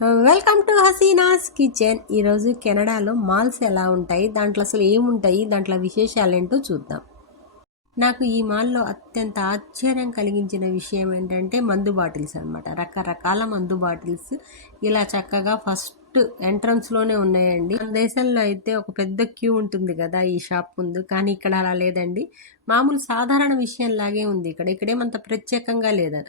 Welcome to Hasina's kitchen. ఈరోజు కెనడాలో malls ఎలా ఉంటాయి, దాంట్లో అసలు ఏముంటాయి, దాంట్లో విశేషాలేంటో చూద్దాం. నాకు ఈ మాల్లో అత్యంత ఆశ్చర్యం కలిగించిన విషయం ఏంటంటే మందు బాటిల్స్ అనమాట. రకరకాల మందు బాటిల్స్ ఇలా చక్కగా ఫస్ట్ ఎంట్రన్స్లోనే ఉన్నాయండి. మన దేశంలో అయితే ఒక పెద్ద క్యూ ఉంటుంది కదా ఈ షాప్ ముందు, కానీ ఇక్కడ అలా లేదండి. మామూలు సాధారణ విషయం లాగే ఉంది. ఇక్కడేమంత ప్రత్యేకంగా లేదా.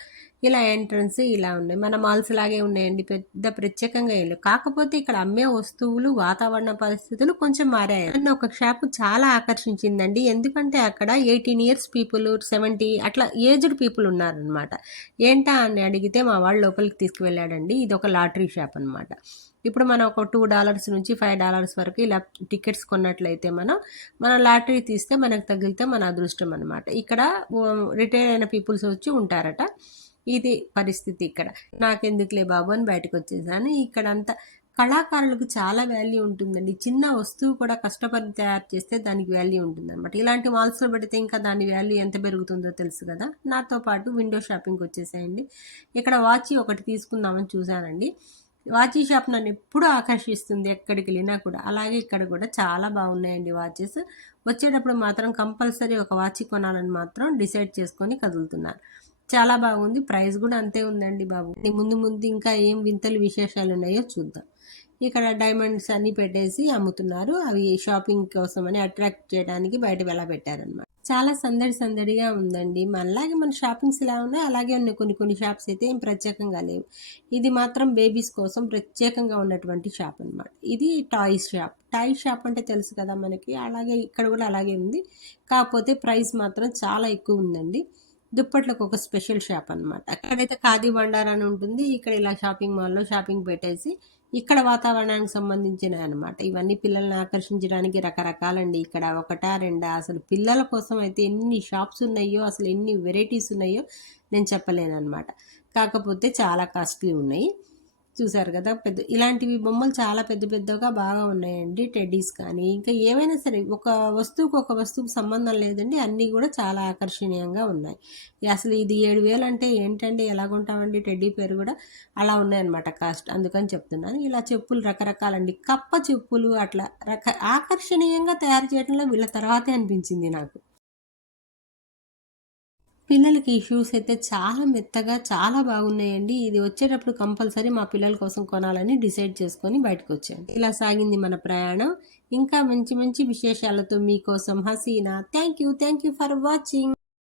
ఇలా ఎంట్రన్స్ ఇలా ఉన్నాయి, మన మాల్స్ లాగే ఉన్నాయండి. పెద్ద ప్రత్యేకంగా ఏం లేవు. కాకపోతే ఇక్కడ అమ్మే వస్తువులు, వాతావరణ పరిస్థితులు కొంచెం మారాయి. నన్ను ఒక షాప్ చాలా ఆకర్షించిందండి. ఎందుకంటే అక్కడ 18 ఇయర్స్ పీపుల్, 70 అట్లా ఏజ్డ్ పీపుల్ ఉన్నారనమాట. ఏంటా అని అడిగితే మా వాళ్ళు లోపలికి తీసుకువెళ్ళాడండి. ఇది ఒక లాటరీ షాప్ అనమాట. ఇప్పుడు మనం ఒక $2 నుంచి $5 వరకు ఇలా టికెట్స్ కొన్నట్లయితే మన లాటరీ తీస్తే మనకు తగిలితే మన అదృష్టం అనమాట. ఇక్కడ రిటైర్ అయిన పీపుల్స్ వచ్చి ఉంటారట. ఇది పరిస్థితి ఇక్కడ. నాకెందుకులే బాబు అని బయటకు వచ్చేసాను. ఇక్కడంతా కళాకారులకు చాలా వాల్యూ ఉంటుందండి. చిన్న వస్తువు కూడా కష్టపడి తయారు చేస్తే దానికి వాల్యూ ఉంటుంది అనమాట. ఇలాంటి మాల్స్లో పెడితే ఇంకా దాని వాల్యూ ఎంత పెరుగుతుందో తెలుసు కదా. నాతో పాటు విండో షాపింగ్కి వచ్చేసేయండి. ఇక్కడ వాచ్ ఒకటి తీసుకుందామని చూశానండి. వాచీ షాప్ నన్ను ఎప్పుడూ ఆకర్షిస్తుంది, ఎక్కడికి వెళ్ళినా కూడా. అలాగే ఇక్కడ కూడా చాలా బాగున్నాయండి వాచెస్. వచ్చేటప్పుడు మాత్రం కంపల్సరీ ఒక వాచ్ కొనాలని మాత్రం డిసైడ్ చేసుకొని కదులుతున్నారు. చాలా బాగుంది, ప్రైస్ కూడా అంతే ఉందండి బాబు. ముందు ముందు ఇంకా ఏం వింతలు విశేషాలు ఉన్నాయో చూద్దాం. ఇక్కడ డైమండ్స్ అన్ని పెట్టేసి అమ్ముతున్నారు. అవి షాపింగ్ కోసం అని అట్రాక్ట్ చేయడానికి బయట పెట్టారనమాట. చాలా సందడిగా ఉందండి. మనలాగే మన షాపింగ్స్ ఎలా ఉన్నాయి అలాగే ఉన్నాయి. కొన్ని షాప్స్ అయితే ఏం ప్రత్యేకంగా లేవు. ఇది మాత్రం బేబీస్ కోసం ప్రత్యేకంగా ఉన్నటువంటి షాప్ అనమాట. ఇది టాయ్స్ షాప్. టాయ్ షాప్ అంటే తెలుసు కదా మనకి. అలాగే ఇక్కడ కూడా అలాగే ఉంది. కాకపోతే ప్రైస్ మాత్రం చాలా ఎక్కువ ఉందండి. దుప్పట్లకు ఒక స్పెషల్ షాప్ అనమాట. అక్కడైతే ఖాదీ బండార్ అని ఉంటుంది. ఇక్కడ ఇలా షాపింగ్ మాల్లో షాపింగ్ పెట్టేసి ఇక్కడ వాతావరణానికి సంబంధించినవి అనమాట. ఇవన్నీ పిల్లల్ని ఆకర్షించడానికి రకరకాలండి. ఇక్కడ ఒకటా రెండా, అసలు పిల్లల కోసం అయితే ఎన్ని షాప్స్ ఉన్నాయో, అసలు ఎన్ని వెరైటీస్ ఉన్నాయో నేను చెప్పలేను అనమాట. కాకపోతే చాలా కాస్ట్లీ ఉన్నాయి. చూసారు కదా, ఇలాంటివి బొమ్మలు చాలా పెద్దగా బాగా ఉన్నాయండి. టెడ్డీస్ కానీ ఇంకా ఏమైనా సరే ఒక వస్తువుకు సంబంధం లేదండి. అన్నీ కూడా చాలా ఆకర్షణీయంగా ఉన్నాయి. అసలు ఇది 7,000 అంటే ఏంటండి, ఎలాగుంటామండి. టెడ్డీ పేరు కూడా అలా ఉన్నాయన్నమాట కాస్ట్. అందుకని చెప్తున్నాను. ఇలా చెప్పులు రకరకాలండి. కప్ప చెప్పులు అట్లా ఆకర్షణీయంగా తయారు చేయడంలో వీళ్ళ తర్వాతే అనిపించింది నాకు. పిల్లలకి ఈ షూస్ అయితే చాలా మెత్తగా చాలా బాగున్నాయండి. ఇది వచ్చేటప్పుడు కంపల్సరీ మా పిల్లల కోసం కొనాలని డిసైడ్ చేసుకొని బయటకు వచ్చాను. ఇలా సాగింది మన ప్రయాణం. ఇంకా మంచి మంచి విశేషాలతో మీకోసం Haseena. Thank you for watching.